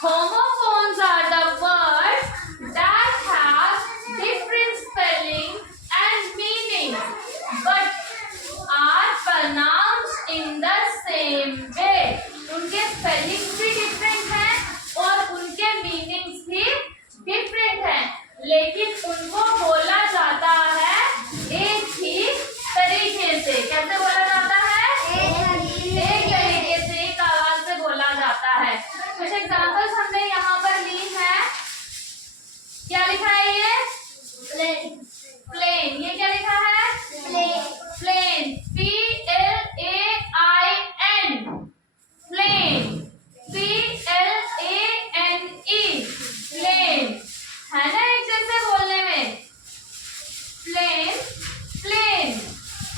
Homophones are the words that have different spelling and meaning but are pronounced in the same way. उनके spellings भी different हैं और उनके meanings भी different हैं, लेकिन उनको बोला जाता है एक ही तरीके से। कैसे बोला जाता है? एक तरीके से, एक आवाज से बोला जाता है। कुछ एग्जाम्पल्स हमने यहाँ पर ली है। क्या लिखा है ये? प्लेन। प्लेन। ये क्या लिखा है? Plain. Plain. PLAIN। Plain. PLANE। Plane है ना, एक जैसे बोलने में। प्लेन, प्लेन,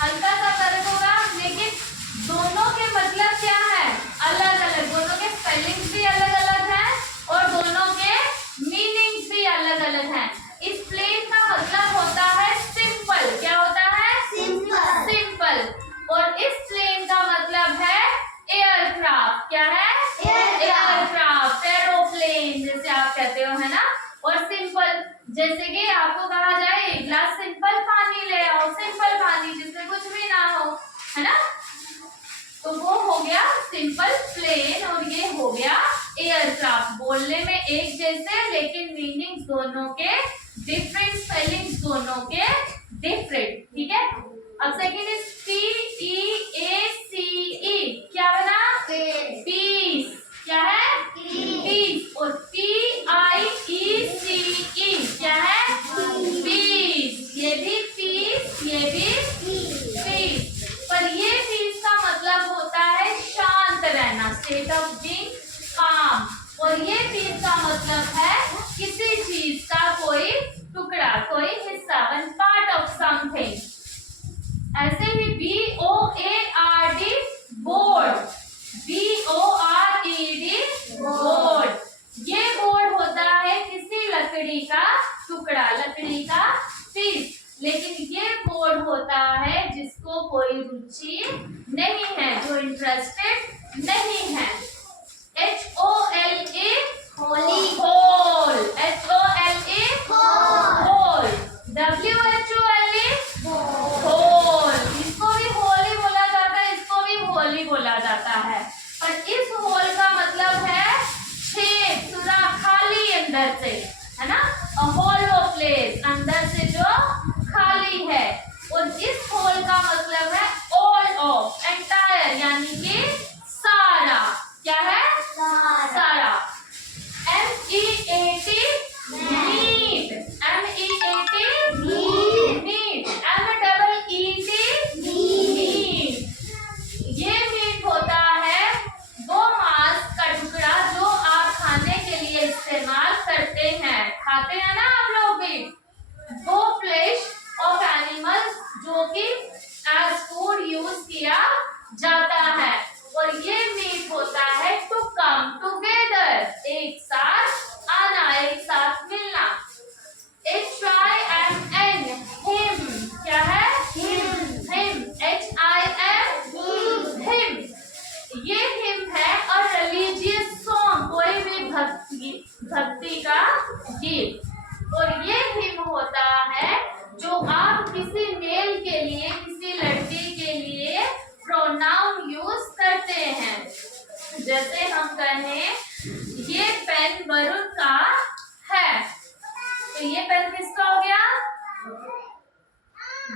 हल्का सा फर्क होगा, लेकिन दोनों के मतलब क्या है? अलग अलग। दोनों के स्पेलिंग्स भी अलग अलग हैं और दोनों के मीनिंग्स भी अलग अलग हैं। इस प्लेन का मतलब होता है सिंपल। क्या होता है? सिंपल। सिंपल। और इस प्लेन का मतलब है एयरक्राफ्ट। क्या है? एयरक्राफ्ट, एरोप्लेन जैसे आप कहते हो, है ना। और सिंपल, जैसे कि आपको कहा जाए एक गिलास सिंपल पानी ले आओ, सिंपल पानी जिसमें कुछ भी ना हो, है ना, तो वो हो गया सिंपल प्लेन और ये हो गया एयरक्राफ्ट। बोलने में एक जैसे लेकिन मीनिंग्स दोनों के डिफरेंट, स्पेलिंग्स दोनों के डिफरेंट। ठीक है। अब सेकंड इज PEACE। क्या बना? पीस। क्या है? पीस। और PIECE क्या है? पीस। ये भी पीस, ये भी पीस। पर ये पीस का मतलब होता है शांत रहना, स्टेट ऑफ बीइंग काम। और ये पीस का मतलब है किसी चीज का कोई टुकड़ा, कोई हिस्सा, वन पार्ट ऑफ समथिंग। ऐसे ही BOARD, बोर्ड। BORED, board. ये बोर्ड होता है किसी लकड़ी का टुकड़ा, लकड़ी का पीस। लेकिन ये बोर्ड होता है जिसको कोई रुचि नहीं है, जो इंटरेस्टेड नहीं है। HOLE, hole. Hole. HOLE, hole. WHOLE, whole. इसको भी होल ही बोला जाता है, इसको भी होल ही बोला जाता है। पर इस होल का मतलब है छेद, सुराख, खाली अंदर से, है ना। अ होलो प्लेस, अंदर से जो खाली है। और इस होल का मतलब है ऑल ऑफ, एंटायर, यानी कि सारा। क्या है? सारा। MEAT, meat. MEAT, meat. MEET, meet. ये मीट होता है वो मांस का टुकड़ा जो आप खाने के लिए इस्तेमाल करते हैं। खाते हैं ना आप लोग भी। वो फ्लेश ऑफ एनिमल्स जो कि एज फूड यूज किया जाता है। और ये मीट होता है टू कम टुगेदर, एक साथ आना, एक साथ मिलना। HIMN, him. क्या है? हिम। HIM, him. ये हिम है और रिलीजियस सॉन्ग, कोई भी भक्ति का गीत। और ये हिम होता है जो आप किसी मेल के लिए, किसी लड़की के लिए प्रोनाउन यूज करते हैं। जैसे हम कहें ये पेन वरुण का है, तो ये पेन किसका हो गया?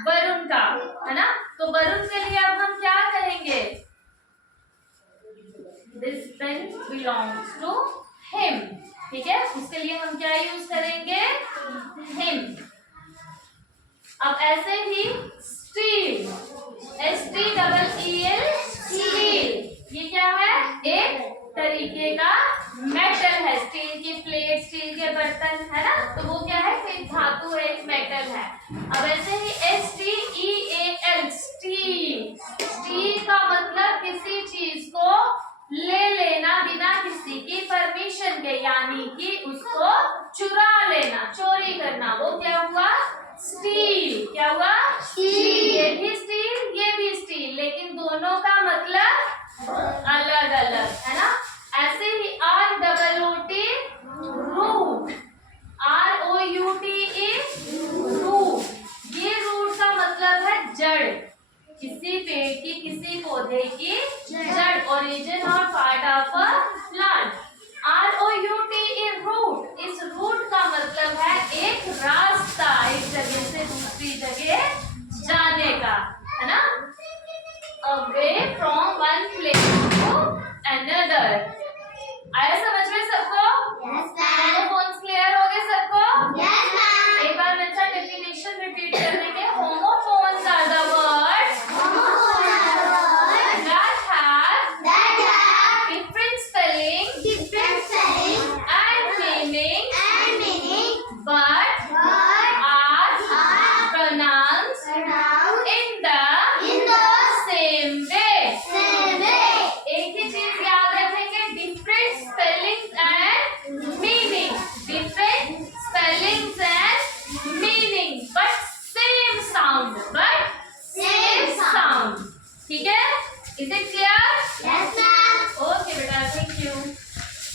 वरुण का, है ना। तो वरुण के लिए अब हम क्या कहेंगे? This pen belongs to him. ठीक है, उसके लिए हम क्या यूज करेंगे? हिम। अब ऐसे ही स्टील, STEEL, स्टील। ये क्या है? एक तरीके का मेटल है। स्टील की प्लेट, स्टील के बर्तन, है ना, तो वो क्या है? एक धातु है, एक मेटल है। अब ऐसे ही STEAL, स्टील। स्टील का मतलब किसी चीज को ले लेना बिना किसी की परमिशन के, यानी कि उसको चुरा लेना, चोरी करना, वो क्या हुआ? स्टील। क्या हुआ? स्टील। ये भी स्टील, ये भी स्टील, लेकिन दोनों का मतलब अलग अलग, है ना। ऐसे ही ROOT, ठीक है? Is it clear? Yes, ma'am. Okay बेटा, थैंक यू।